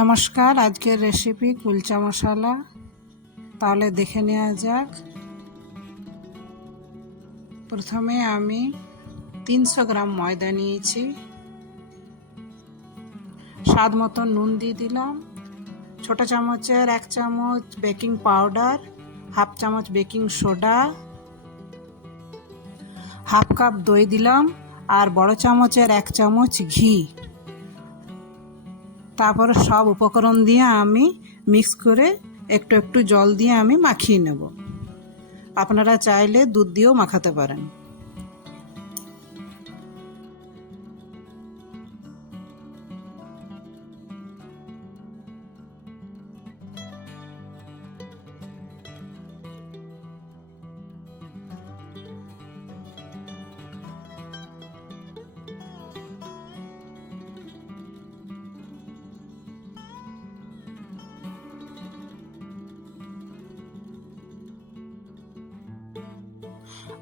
নমস্কার, আজকের রেসিপি কুলচা মশলা। তাহলে দেখে নেওয়া যাক। প্রথমে আমি 300 গ্রাম ময়দা নিয়েছি, স্বাদ মতো নুন দিয়ে দিলাম, ছোট চামচের 1 চামচ বেকিং পাউডার, হাফ চামচ বেকিং সোডা, হাফ কাপ দই দিলাম, আর বড় চামচের 1 চামচ ঘি। তারপরে সব উপকরণ দিয়ে আমি মিক্স করে একটু একটু জল দিয়ে আমি মাখিয়ে নেব। আপনারা চাইলে দুধ দিয়েও মাখাতে পারেন।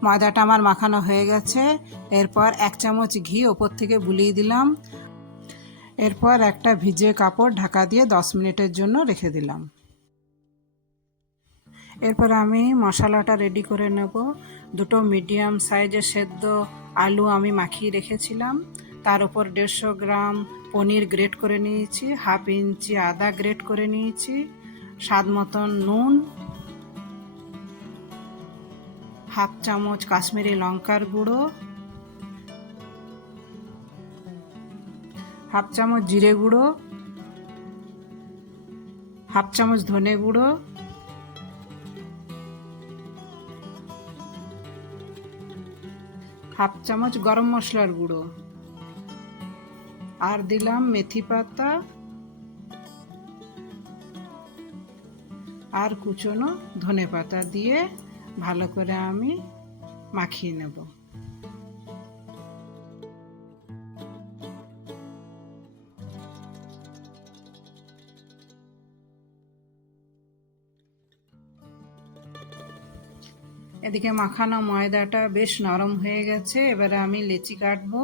ময়দাটা আমার মাখানো হয়ে গেছে। এরপর 1 চামচ ঘি ওপর থেকে বুলিয়ে দিলাম। এরপর একটা ভিজে কাপড় ঢাকা দিয়ে 10 মিনিটের জন্য রেখে দিলাম। এরপর আমি মশলাটা রেডি করে নেব। দুটো মিডিয়াম সাইজের সেদ্ধ আলু আমি মাখিয়ে রেখেছিলাম। তার উপর 150 গ্রাম পনির গ্রেট করে নিয়েছি, হাফ ইঞ্চি আদা গ্রেট করে নিয়েছি, স্বাদ মতন নুন, হাফ চামচ কাশ্মীরি লঙ্কার গুঁড়ো, হাফ চামচ জিরে গুঁড়ো, হাফ চামচ ধনে গুঁড়ো, হাফ চামচ গরম মশলার গুঁড়ো, আর দিলাম মেথি পাতা আর কুচনো ধনে পাতা দিয়ে ভালো করে আমি মাখিয়ে নেব। এদিকে মাখানো ময়দাটা বেশ নরম হয়ে গেছে। এবারে আমি লেচি কাটবো।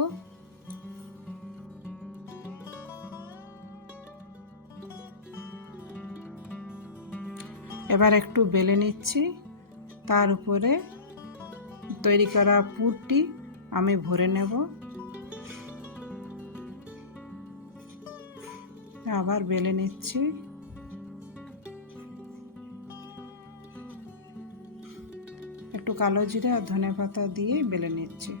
এবার একটু বেলে নিচ্ছি, তার উপরে তৈরি করা পুরটি আমি ভরে নেব। আবার বেলে নিচ্ছি। একটু কালো জিরে আর ধনে পাতা দিয়ে বেলে নিচ্ছি।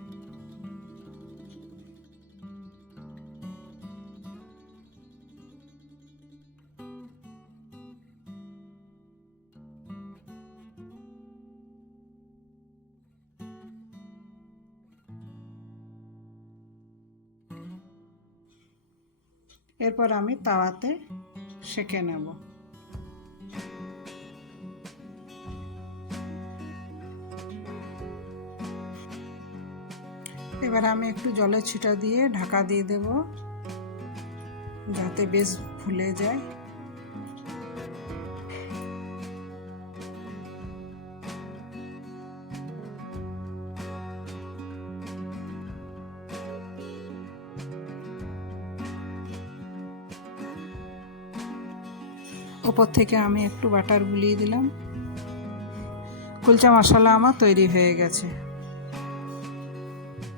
এরপর আমি তাওয়াতে সেঁকে নেব। এবার আমি একটু জলের ছিটা দিয়ে ঢাকা দিয়ে দেব, যাতে বেশ ফুলে যায়। উপর থেকে আমি একটু বাটার বুলিয়ে দিলাম। কুলচা মশলা আমার তৈরি হয়ে গেছে।